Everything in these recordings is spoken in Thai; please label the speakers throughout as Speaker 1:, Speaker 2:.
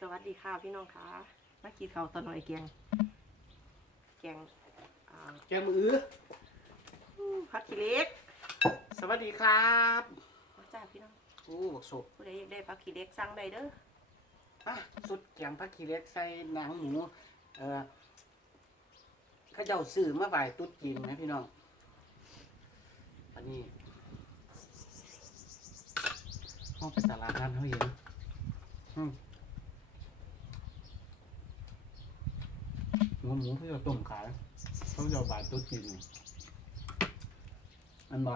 Speaker 1: สวัสดีค่ะพี่น้องค่ะมากินข้าวตอนหน่อยแกงแกงอ่า
Speaker 2: แกงมืออื้อ
Speaker 1: ผักขี้เหล็ก
Speaker 2: สวัสดีครับ
Speaker 1: มาจ้าพี่น้อง
Speaker 2: โอ้บักสุก
Speaker 1: ผู้ใดอยากได้ผักขี้เหล็กสั่งได้เด้อ
Speaker 2: อะสุดแกงผักขี้เหล็กใส่หนังหมูเอ่อเข้าเจ้าซื้อมาไหวตุ๊ดจีนนะพี่น้องอันนี้ห้องไปตลาดนัดเขาเห็นอืม หัวหมูเขาจะต้มขายเขาจะเอาไหวตุ๊ดจีนนี่อันบ่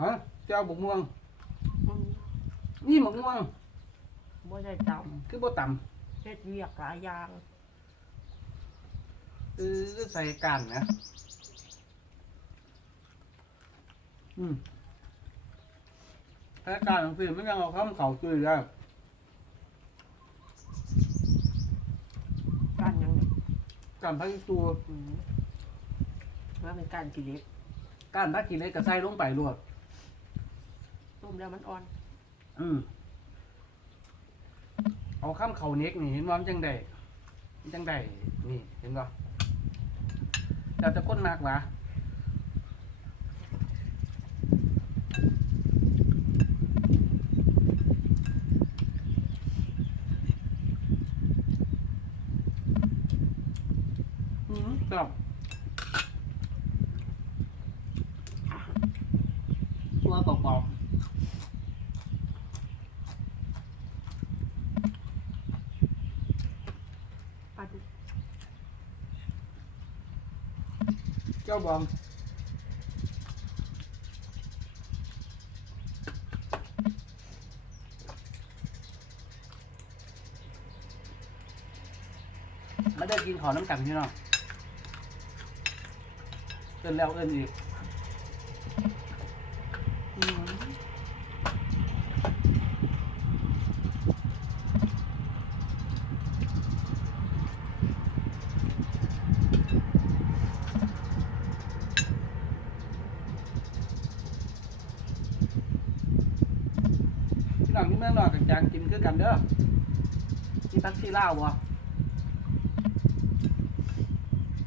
Speaker 2: ฮะเจ้าบุกม่วง
Speaker 1: อืม
Speaker 2: นี่หมกม่วง
Speaker 1: บ่ได้จ
Speaker 2: คือบ่ต่ำ
Speaker 1: เฮ็ดเวียกหลายอย่างำ
Speaker 2: เออใส่กันนะอืมใส่กันของพี่มันยังเอาข้ามเขาจุยได้
Speaker 1: การหยังเนี่ย
Speaker 2: กันพักตัว
Speaker 1: อืมว่าเป็นการขี้เหล็ก
Speaker 2: กันพักกินเลยก็ใส่ลงไปรวด
Speaker 1: ต้มแล้วมันอ่อน
Speaker 2: อืมเอาข้ามเขาเน็กนี่เห็นว่ามันจังไดมันจังไดนี่เห็นบ่เราจะก้นมากวะ อืมครับตัวเปล่าๆ
Speaker 1: ปลาดุก
Speaker 2: เจ้าบอมไม่ได้กินขอน้ำกันพี่น้อง เอินแล้วเอินอีกพี่น้องที่เมืองนอกกับจางกินคือกันเด้อมีพักซี่ล่าวบ่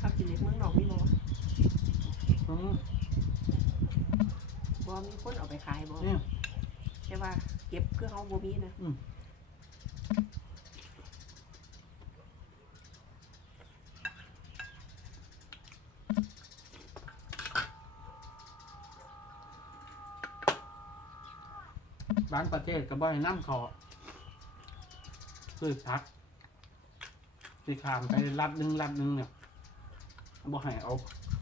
Speaker 1: ผักขี้เหล็กเมืองนอกมีบ่
Speaker 2: อืม
Speaker 1: บ่มีคนเอาไปขายบ่
Speaker 2: นี่
Speaker 1: ใช่ว่าเก็บคือเฮาบ่มีนะ
Speaker 2: อืม บางประเทศก็บ่ให้น้ำเขาคือพักสีขามไปรัดหนึงรัดหนึงเนี่ยบ่ให้เอา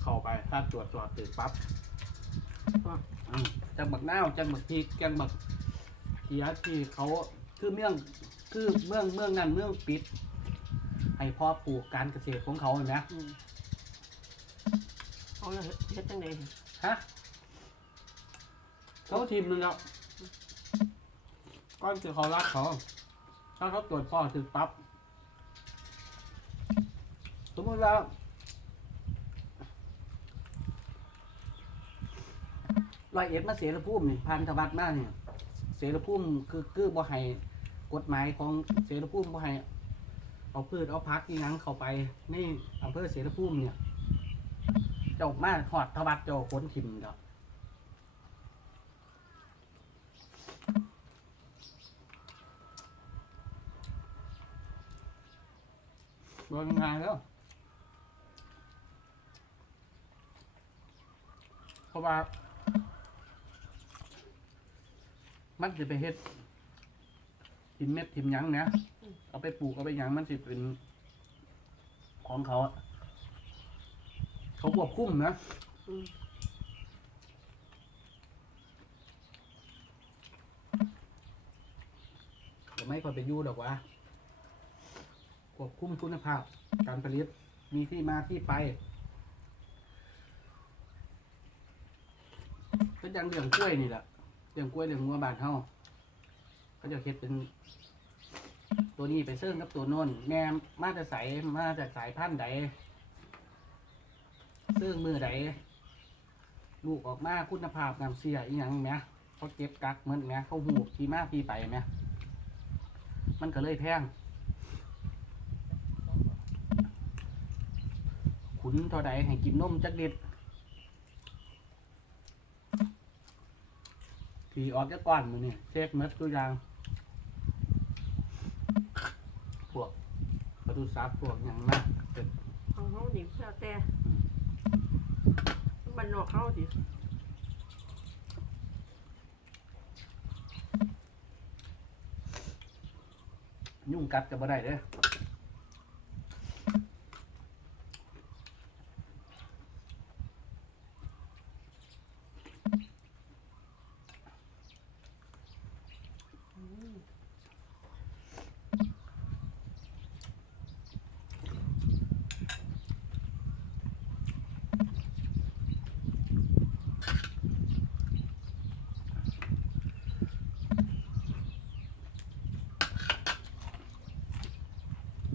Speaker 2: เข้าไปถ้าตรวจสอบติดปั๊บอืม จังบักน้าวจังบักพริกจังบักเขียที่เขาคือเมืองคือเมืองเมืองนั้นเมืองปิด ให้พ่อปลูกการเกษตรของเขาเห็นไหม
Speaker 1: อืมเอาแล้วเฮ็ดจังได๋
Speaker 2: ฮะเขาทีมหนึงแล้วก้อนคือเขารักเขาถ้าเขาตรวจพ่อถึงปั๊บสมมติว่า ร้อยเอ็ดมาเสียรภูมินี่พันธบัตรมาเนี่ยเสียรภูมิคือคือบ่ให้กฎหมายของเสียรภูมิบ่ให้เอาพืชเอาพักที่ยังเข้าไปในอำเภอเสียรภูมิเนี่ยเจ้ามาหอดทบัตรเจ้าขนทิมด้อโดนงานแล้วเพราะว่า มันจะไปเฮ็ดทิมเม็ดทิมหยังเนี่ยเอาไปปลูกเอาไปหยังมันสิเป็นของเขาอะเขาควบคุมนะ
Speaker 1: อืม
Speaker 2: จะไม่ค่อยไปยู่ดอกวะควบคุมคุณภาพ การผลิตมีที่มาที่ไปก็ยังเรื่องกล้วยนี่แหละ เรื่องกล้วยเรื่องงัวบานเฮาเขาจะเฮ็ดเป็น ตัวนี้ไปเซิ่งกับตัวโน้นแม่มาจากสายมาจากสายพันธุ์ใดเซิ่งมือใดลูกออกมาคุณภาพน้ำเสียอีหยังแหมเขาเก็บกักเหมือนแหมเขาหูทีมาทีไปแหมมันก็เลยแพงขุนเท่าใดให้กินนมจักเด็ด ทีออกจากก้อนมือนี่เช็คเม็ดตัวอย่างพวกปศุสัตว์พวกอย่างนั้นเป็น
Speaker 1: ของเขานี่เพื่อแต่บ้านนอกเขาสิ
Speaker 2: ยุ่งกัดกับบ่ได้เด้อ
Speaker 1: อืม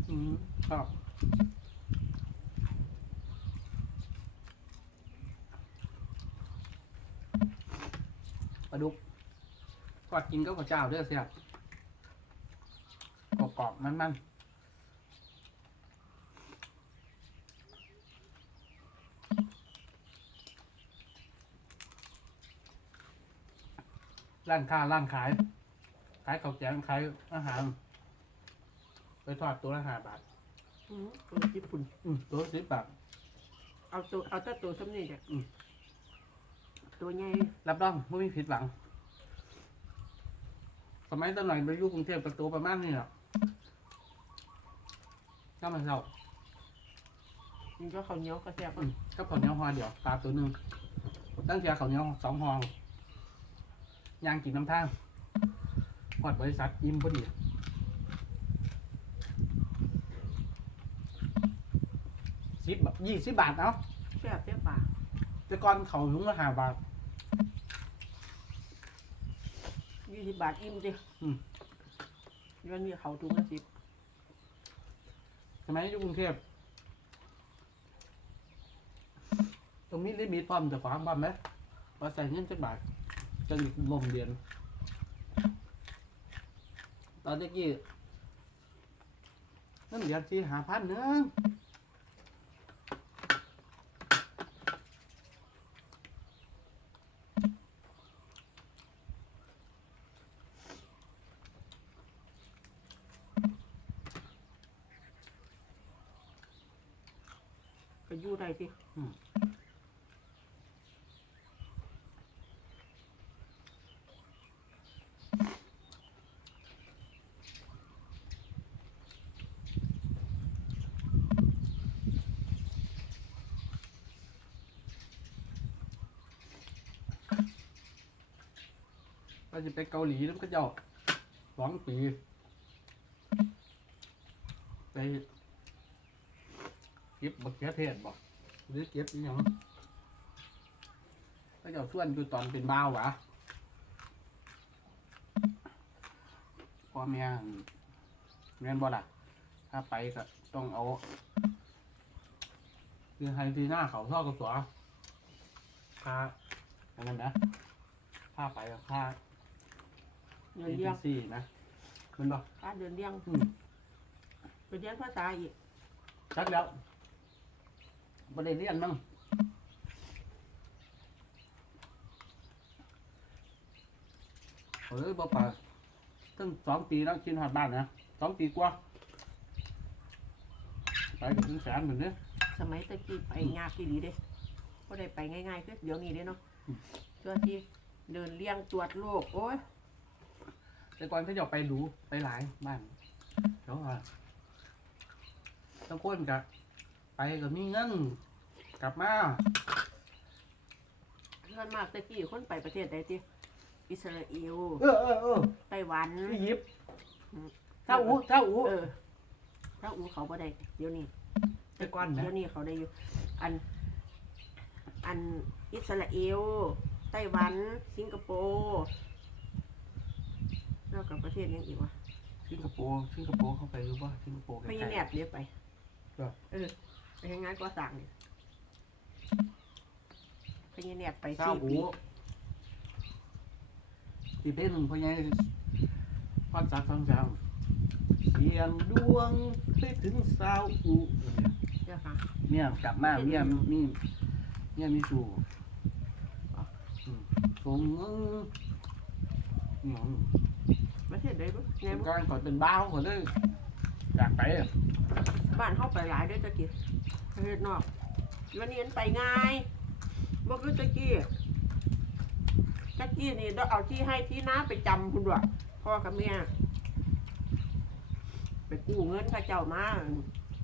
Speaker 2: อืมชอบ ปลาดุกทอดกินก็ข้าวเจ้าเด้อเสียบกรอบๆมันๆร้านค้าร้านขาย ขายข้าวแกงขายอาหาร ไปทอดตัวละห้าบาท
Speaker 1: อืมตัวญี่ปุ่น
Speaker 2: อืมตัวสิบบาท
Speaker 1: เอาตัวเอาแต่ตัวสำนีเนี่ย
Speaker 2: อืม
Speaker 1: ตัวใหญ่
Speaker 2: รับรองไม่มีผิดหวัง สมัยตอนหน่อยไปอยู่กรุงเทพประตูประมาณนี้หรอกก็มาเช่า
Speaker 1: มันก็ข้าวเหนียวก็แซ่บ
Speaker 2: อืมก็ข้าวเหนียวห่อเดียวปลาตัวหนึ่งตั้งแต่ข้าวเหนียวสองห่อย่างกินน้ำทางหอดบริษัทยิ้มพอดีสิบยี่สิบบาทเนาะ
Speaker 1: แซ่บแซ่บปลา
Speaker 2: แต่ก่อนเขาถุงละห้าบาท
Speaker 1: ยี่สิบบาทอิ่มสิ
Speaker 2: อืม
Speaker 1: ย้อนมีเขาถุงละสิบ
Speaker 2: สมัยอยู่กรุงเทพตรงนี้ลิมิตความจะขวางบ้านไหมว่าใส่เงินจักบาทจนลมเรียน ตอนเด็กกี้นั่นเรียนที่หาพันหนึง
Speaker 1: ก็ อยู่ได้สิ
Speaker 2: เราจะไปเกาหลีแล้วก็จะสองปีไป เก็บบักเขือเทศบอกหรือเก็บอหย่างก็จะส่วนอยู่ตอนเป็นบ้าวหวะพ่อแม่เรียนบ่ล่ะ ถ้าไปก็ต้องเอาคือให้ทีหน้าเขาท่อกระสัวค่าอันนั้นนะค่าไปกับค่า
Speaker 1: เดินเลี้ยง
Speaker 2: สี่นะมันบอก
Speaker 1: ค่าเดินเลี้ยง
Speaker 2: อืม
Speaker 1: ไปเรียนภาษาอีก
Speaker 2: ชักแล้ว บ่ได้เรียนมั้งเออบ่ป่าตั้งสองปีแล้วชินหอดบ้านนะสองปีกว่า ไปกับถึงแสนเหมือนเนี้ย
Speaker 1: สมัยตะกี้ไปยากที่ดีเด้ก็ได้ไปง่ายๆคือเดี๋ยวนี้เด้เนาะ
Speaker 2: อืม
Speaker 1: ช่วที่เดินเลี้ยงตรวจโรคโอ้ย
Speaker 2: แต่ก่อนเขาจะไปดูไปหลายบ้านเขาว่าต้องคนกับ ไปก็มีเงินกลับมา
Speaker 1: เพื่อนมากตะกี้คนไปประเทศใดติอิสราเอล
Speaker 2: เออเออเออ
Speaker 1: ไต้หวัน
Speaker 2: อียิปต์
Speaker 1: อืม
Speaker 2: ถ้าอูถ้าอู
Speaker 1: เออถ้าอูเขาบ่ได้เดี๋ยวนี้
Speaker 2: แต่ก่อนนะ
Speaker 1: เดี๋ยวนี้เขาได้อยู่อัน อันอิสราเอลไต้หวัน สิงคโปร์แล้วกับประเทศยังอีกวะ
Speaker 2: สิงคโปร์สิงคโปร์เข้าไปหรือว่าสิงคโปร์ใก
Speaker 1: ไป
Speaker 2: ล้
Speaker 1: ยังแนบเรียกไป
Speaker 2: ครับ
Speaker 1: เออ ไปทำงานก่อสร้างเนี่ยไปยังแนบไป
Speaker 2: ๆถ้า
Speaker 1: สี่
Speaker 2: อู
Speaker 1: ปี
Speaker 2: ที่เพศหนึ่งพ่อใหญ่พอดจักฟังจางเสียงดวงไปถึงสาวอู
Speaker 1: เจ้าค่ะ
Speaker 2: เมียกลับมาเมียมีเมียมีสู่อืมสมอืม
Speaker 1: ประเทศใดบ่ไง
Speaker 2: เป็น
Speaker 1: บ่
Speaker 2: การก่อนเป็นบ้าวก่อนเลยอยากไปอะ
Speaker 1: บ้านเฮาไปหลายเด้อตะกี้ประ เทศนอกวันนี้มันไปง่ายบ่คือตะกี้ตะกี้นี่ต้องเอาที่ให้ที่น้าไปจำพุ่นด้วยพ่อกับแม่ไปกู้เงินเขาเจ้ามา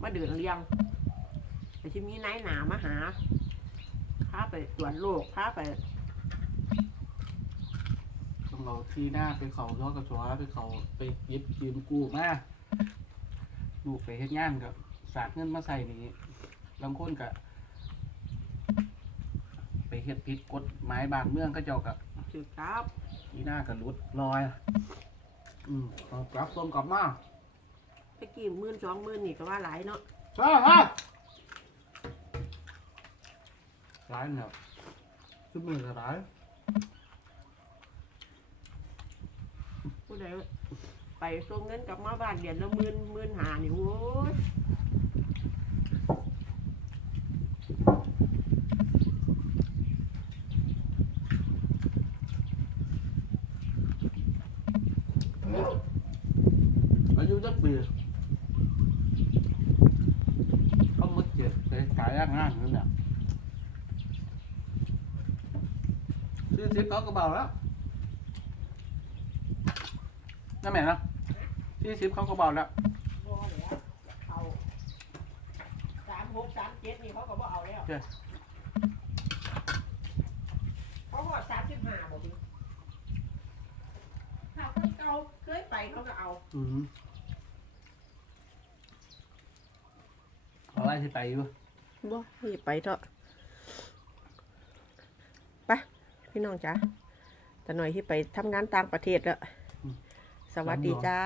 Speaker 1: มาเดือนเลี้ยงแต่ที่มีนายหนามาหาพาไปตรวจโรคพาไป
Speaker 2: ต้องเราที่หน้าไปเขาทอดกระชวไปเขาไปเย็บยืมกู้มาลูกไปเฮ็ดงานกับสาดเงินมาใส่นี่ บางคนก็ไปเฮ็ดผิดกฎหมายบ้านเมืองก็เจ้ากับ
Speaker 1: สืบครับ
Speaker 2: ที่หน้าก็รุดลอย อืมเอากลับส่งกลับมา
Speaker 1: ตะกี้หมื่นสองหมื่นนี่ก็ว่าหลายเนาะ
Speaker 2: ใช่ฮะร้ายเนี่ยชุดมือก็ร้าย
Speaker 1: ผู้ใดไปส่งเงินกลับมาบ้านเดือนละหมื่นหมื่นหานี่โอ้ย
Speaker 2: อายุจัก ปีเขามึดเจ็บไปขายย่างงานนั่นเนี่ยซื้อซิปเขาก็เบาแล้วนั่นแม่นะซื้อซิปเขาก็เบาแล้ว
Speaker 1: บ่แล้วเอาสามหกสามเจ็ดนี่เขาก็บ่เอาแล้วเขาก็สามสิบห้าบ่ดิถ้าคนเก่าเคยไปเขาก็เอา
Speaker 2: อืม เอาอะไรที่ไปอยู่
Speaker 1: บ่ให้ไปเถอะไปพี่น้องจ้าแต่หน่อยที่ไปทำงานต่างประเทศแล้ว สวัสดีจ้า